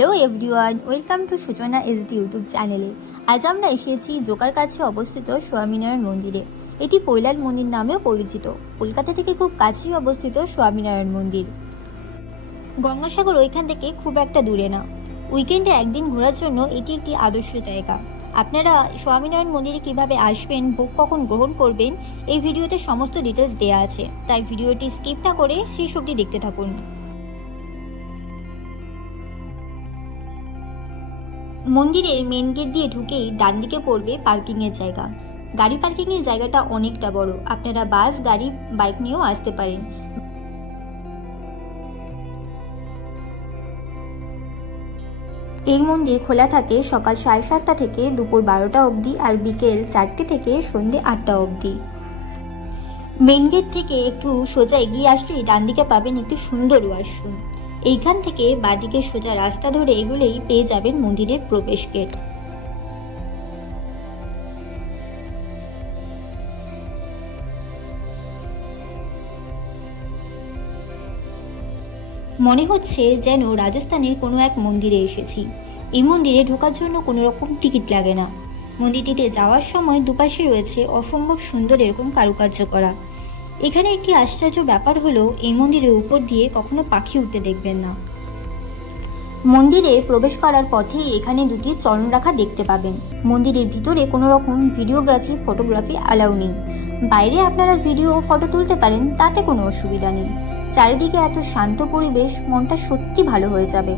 Hello everyone, welcome to সূচনা SD YouTube চ্যানেলে। আজ আমরা এসেছি জোকার কাছে অবস্থিত স্বামীনারায়ণ মন্দিরে। এটি পৈলাল মন্দির নামেও পরিচিত। কলকাতা থেকে খুব কাছেই অবস্থিত স্বামীনারায়ণ মন্দির। গঙ্গাসাগর ওইখান থেকে খুব একটা দূরে না। উইকেন্ডে একদিন ঘোরার জন্য এটি একটি আদর্শ জায়গা। আপনারা স্বামীনারায়ণ মন্দিরে কিভাবে আসবেন, ভোগ কখন গ্রহণ করবেন, এই ভিডিওতে সমস্ত ডিটেলস দেওয়া আছে, তাই ভিডিওটি স্কিপ না করে শেষ অবধি দেখতে থাকুন। মন্দিরের মেন গেট দিয়ে ঢুকেই ডান দিকে পড়বে পার্কিংয়ের জায়গা। গাড়ি পার্কিংয়ের জায়গাটা অনেকটা বড়, আপনারা বাস, গাড়ি, বাইক নিয়েও আসতে পারেন। এই মন্দির খোলা থাকে সকাল 7:30 থেকে দুপুর 12টা অবধি, আর বিকেল 4টে থেকে সন্ধ্যে 8টা অবধি। মেন গেট থেকে একটু সোজা এগিয়ে আসলেই ডান দিকে পাবেন একটি সুন্দর ওয়াশরুম। এইখান থেকে বাঁদিকে সোজা রাস্তা ধরে এগুলেই পেয়ে যাবেন মন্দিরের প্রবেশ গেট। মনে হচ্ছে যেন রাজস্থানের কোনো এক মন্দিরে এসেছি। এই মন্দিরে ঢোকার জন্য কোনো রকম টিকিট লাগে না। মন্দিরটিতে যাওয়ার সময় দুপাশে রয়েছে অসম্ভব সুন্দর এরকম কারুকার্য করা। এখানে একটি আশ্চর্য ব্যাপার হলো, এই মন্দিরের উপর দিয়ে কখনো পাখি উঠতে দেখবেন না। মন্দিরে প্রবেশ করার পথেই এখানে দুটি চরণরেখা দেখতে পাবেন। মন্দিরের ভিতরে কোনো রকম ভিডিওগ্রাফি, ফটোগ্রাফি অ্যালাউ নেই। বাইরে আপনারা ভিডিও ও ফটো তুলতে পারেন, তাতে কোনো অসুবিধা নেই। চারিদিকে এত শান্ত পরিবেশ, মনটা সত্যি ভালো হয়ে যাবে।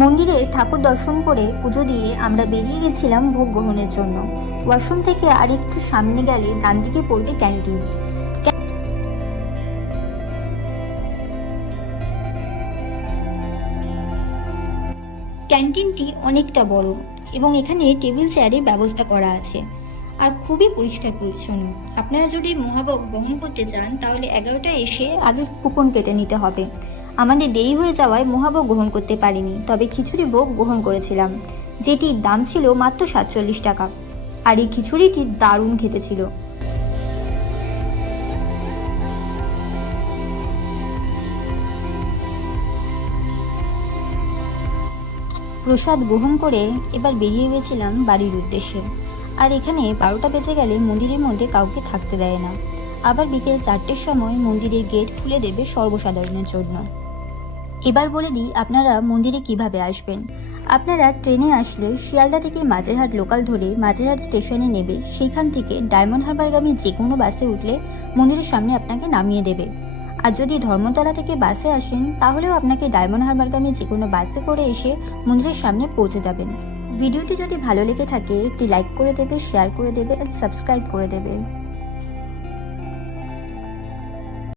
মন্দিরে ঠাকুর দর্শন করে পুজো দিয়ে আমরা বেরিয়ে গেছিলাম ভোগ গ্রহণের জন্য। ওয়াশরুম থেকে আর একটু সামনে গেলে ডান দিকে পড়বে ক্যান্টিন। ক্যান্টিনটি অনেকটা বড় এবং এখানে টেবিল চেয়ারের ব্যবস্থা করা আছে, আর খুবই পরিষ্কার পরিচ্ছন্ন। আপনারা যদি মহাভোগ গ্রহণ করতে চান তাহলে 11টা এসে আগে কুপন কেটে নিতে হবে। আমাদের দেরি হয়ে যাওয়ায় মহাভোগ গ্রহণ করতে পারিনি, তবে খিচুড়ি ভোগ গ্রহণ করেছিলাম, যেটির দাম ছিল মাত্র 47 টাকা। আর এই খিচুড়িটি দারুণ খেতে ছিল। প্রসাদ গ্রহণ করে এবার বেরিয়ে গেছিলাম বাড়ির উদ্দেশ্যে। আর এখানে 12টা বেজে গেলে মন্দিরের মধ্যে কাউকে থাকতে দেয় না। আবার বিকেল 4টের সময় মন্দিরের গেট খুলে দেবে সর্বসাধারণের জন্য। এবার বলে দিই আপনারা মন্দিরে কিভাবে আসবেন। আপনারা ট্রেনে আসলে শিয়ালদা থেকে মাঝেরহাট লোকাল ধরে মাঝেরহাট স্টেশনে নেবে। সেইখান থেকে ডায়মন্ড হারবারগামী যে কোনো বাসে উঠলে মন্দিরের সামনে আপনাকে নামিয়ে দেবে। আর যদি ধর্মতলা থেকে বাসে আসেন তাহলেও আপনাকে ডায়মন্ড হারবারগামী যে কোনো বাসে করে এসে মন্দিরের সামনে পৌঁছে যাবেন। ভিডিওটি যদি ভালো লেগে থাকে একটি লাইক করে দেবে, শেয়ার করে দেবে আর সাবস্ক্রাইব করে দেবে।